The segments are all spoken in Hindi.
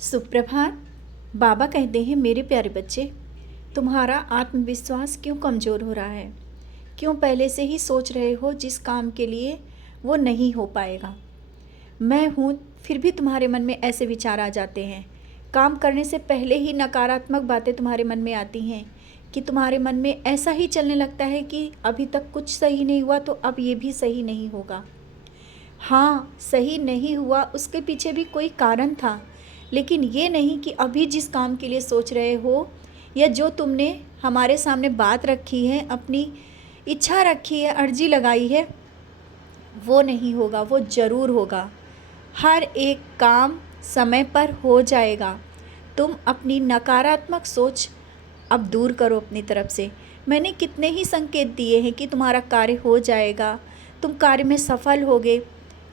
सुप्रभात। बाबा कहते हैं, मेरे प्यारे बच्चे, तुम्हारा आत्मविश्वास क्यों कमज़ोर हो रहा है? क्यों पहले से ही सोच रहे हो जिस काम के लिए वो नहीं हो पाएगा? मैं हूँ, फिर भी तुम्हारे मन में ऐसे विचार आ जाते हैं। काम करने से पहले ही नकारात्मक बातें तुम्हारे मन में आती हैं कि तुम्हारे मन में ऐसा ही चलने लगता है कि अभी तक कुछ सही नहीं हुआ तो अब ये भी सही नहीं होगा। हाँ, सही नहीं हुआ, उसके पीछे भी कोई कारण था, लेकिन ये नहीं कि अभी जिस काम के लिए सोच रहे हो या जो तुमने हमारे सामने बात रखी है, अपनी इच्छा रखी है, अर्जी लगाई है, वो नहीं होगा, वो ज़रूर होगा। हर एक काम समय पर हो जाएगा। तुम अपनी नकारात्मक सोच अब दूर करो अपनी तरफ से। मैंने कितने ही संकेत दिए हैं कि तुम्हारा कार्य हो जाएगा, तुम कार्य में सफल होगे,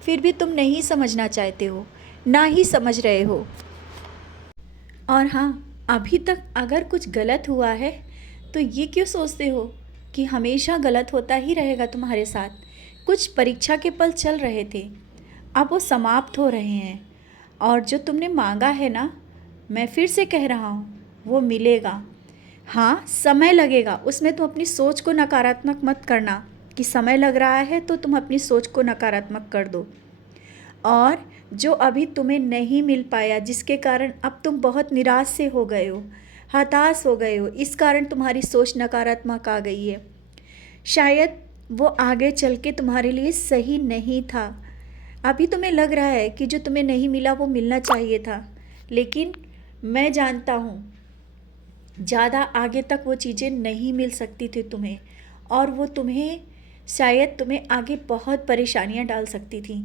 फिर भी तुम नहीं समझना चाहते हो, ना ही समझ रहे हो। और हाँ, अभी तक अगर कुछ गलत हुआ है तो ये क्यों सोचते हो कि हमेशा गलत होता ही रहेगा तुम्हारे साथ। कुछ परीक्षा के पल चल रहे थे, अब वो समाप्त हो रहे हैं, और जो तुमने मांगा है ना, मैं फिर से कह रहा हूँ, वो मिलेगा। हाँ, समय लगेगा, उसमें तुम अपनी सोच को नकारात्मक मत करना कि समय लग रहा है तो तुम अपनी सोच को नकारात्मक कर दो। और जो अभी तुम्हें नहीं मिल पाया, जिसके कारण अब तुम बहुत निराश से हो गए हो, हताश हो गए हो, इस कारण तुम्हारी सोच नकारात्मक आ गई है। शायद वो आगे चल के तुम्हारे लिए सही नहीं था। अभी तुम्हें लग रहा है कि जो तुम्हें नहीं मिला वो मिलना चाहिए था, लेकिन मैं जानता हूँ ज़्यादा आगे तक वो चीज़ें नहीं मिल सकती थी तुम्हें, और वो शायद तुम्हें आगे बहुत परेशानियाँ डाल सकती थी।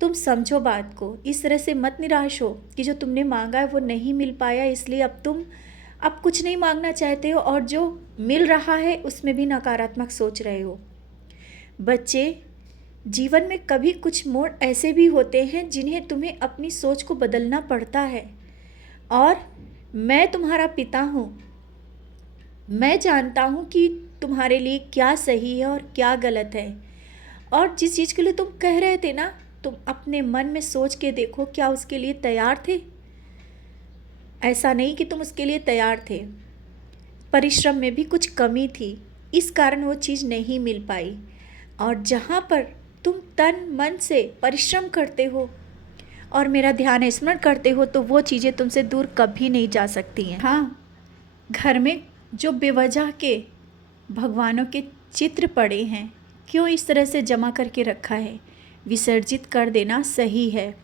तुम समझो बात को, इस तरह से मत निराश हो कि जो तुमने मांगा है वो नहीं मिल पाया, इसलिए अब तुम कुछ नहीं मांगना चाहते हो, और जो मिल रहा है उसमें भी नकारात्मक सोच रहे हो। बच्चे, जीवन में कभी कुछ मोड़ ऐसे भी होते हैं जिन्हें तुम्हें अपनी सोच को बदलना पड़ता है, और मैं तुम्हारा पिता हूँ। मैं जानता हूँ कि तुम्हारे लिए क्या सही है और क्या गलत है, और जिस चीज़ के लिए तुम कह रहे थे ना, तुम अपने मन में सोच के देखो, क्या उसके लिए तैयार थे? ऐसा नहीं कि तुम उसके लिए तैयार थे, परिश्रम में भी कुछ कमी थी, इस कारण वो चीज़ नहीं मिल पाई। और जहाँ पर तुम तन मन से परिश्रम करते हो और मेरा ध्यान स्मरण करते हो, तो वो चीज़ें तुमसे दूर कभी नहीं जा सकती हैं। हाँ, घर में जो बेवजह के भगवानों के चित्र पड़े हैं, क्यों इस तरह से जमा करके रखा है? विसर्जित कर देना सही है,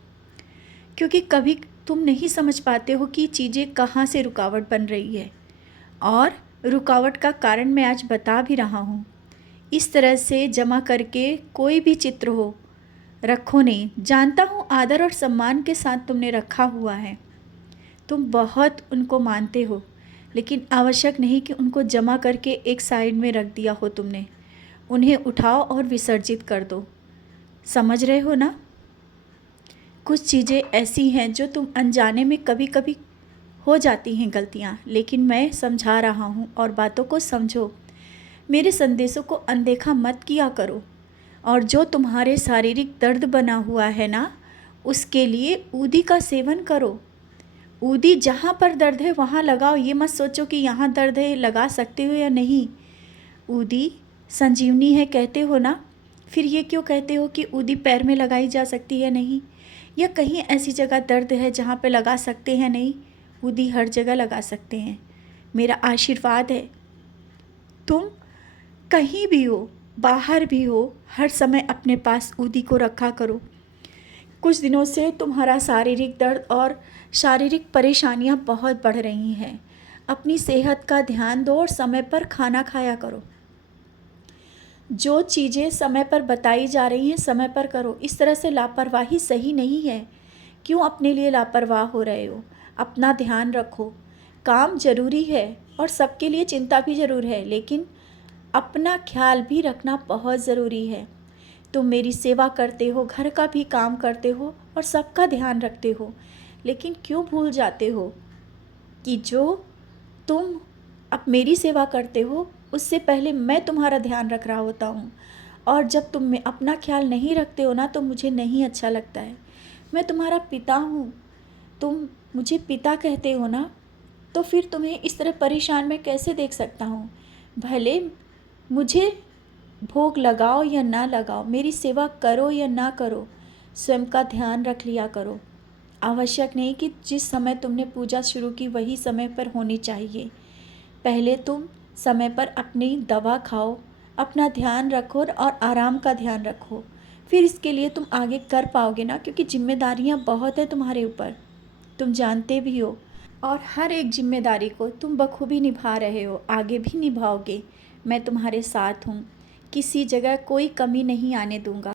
क्योंकि कभी तुम नहीं समझ पाते हो कि चीज़ें कहाँ से रुकावट बन रही है, और रुकावट का कारण मैं आज बता भी रहा हूँ। इस तरह से जमा करके कोई भी चित्र हो, रखो नहीं। जानता हूँ आदर और सम्मान के साथ तुमने रखा हुआ है, तुम बहुत उनको मानते हो, लेकिन आवश्यक नहीं कि उनको जमा करके एक साइड में रख दिया हो तुमने। उन्हें उठाओ और विसर्जित कर दो। समझ रहे हो ना? कुछ चीज़ें ऐसी हैं जो तुम अनजाने में कभी कभी हो जाती हैं गलतियाँ, लेकिन मैं समझा रहा हूँ, और बातों को समझो। मेरे संदेशों को अनदेखा मत किया करो, और जो तुम्हारे शारीरिक दर्द बना हुआ है ना, उसके लिए ऊदी का सेवन करो। ऊदी जहाँ पर दर्द है वहाँ लगाओ, ये मत सोचो कि यहाँ दर्द है, लगा सकते हो या नहीं। ऊदी संजीवनी है कहते हो ना, फिर ये क्यों कहते हो कि ऊदी पैर में लगाई जा सकती है नहीं, या कहीं ऐसी जगह दर्द है जहाँ पे लगा सकते हैं नहीं? ऊदी हर जगह लगा सकते हैं। मेरा आशीर्वाद है, तुम कहीं भी हो, बाहर भी हो, हर समय अपने पास ऊदी को रखा करो। कुछ दिनों से तुम्हारा शारीरिक दर्द और शारीरिक परेशानियां बहुत बढ़ रही हैं। अपनी सेहत का ध्यान दो और समय पर खाना खाया करो। जो चीज़ें समय पर बताई जा रही हैं समय पर करो। इस तरह से लापरवाही सही नहीं है। क्यों अपने लिए लापरवाह हो रहे हो? अपना ध्यान रखो। काम जरूरी है और सबके लिए चिंता भी ज़रूर है, लेकिन अपना ख्याल भी रखना बहुत ज़रूरी है। तुम मेरी सेवा करते हो, घर का भी काम करते हो और सबका ध्यान रखते हो, लेकिन क्यों भूल जाते हो कि जो तुम अब मेरी सेवा करते हो उससे पहले मैं तुम्हारा ध्यान रख रहा होता हूँ, और जब तुम अपना ख्याल नहीं रखते हो ना, तो मुझे नहीं अच्छा लगता है। मैं तुम्हारा पिता हूँ, तुम मुझे पिता कहते हो ना, तो फिर तुम्हें इस तरह परेशान मैं कैसे देख सकता हूँ। भले मुझे भोग लगाओ या ना लगाओ, मेरी सेवा करो या ना करो, स्वयं का ध्यान रख लिया करो। आवश्यक नहीं कि जिस समय तुमने पूजा शुरू की वही समय पर होनी चाहिए। पहले तुम समय पर अपनी दवा खाओ, अपना ध्यान रखो और आराम का ध्यान रखो, फिर इसके लिए तुम आगे कर पाओगे ना, क्योंकि जिम्मेदारियां बहुत है तुम्हारे ऊपर, तुम जानते भी हो। और हर एक जिम्मेदारी को तुम बखूबी निभा रहे हो, आगे भी निभाओगे। मैं तुम्हारे साथ हूँ, किसी जगह कोई कमी नहीं आने दूंगा।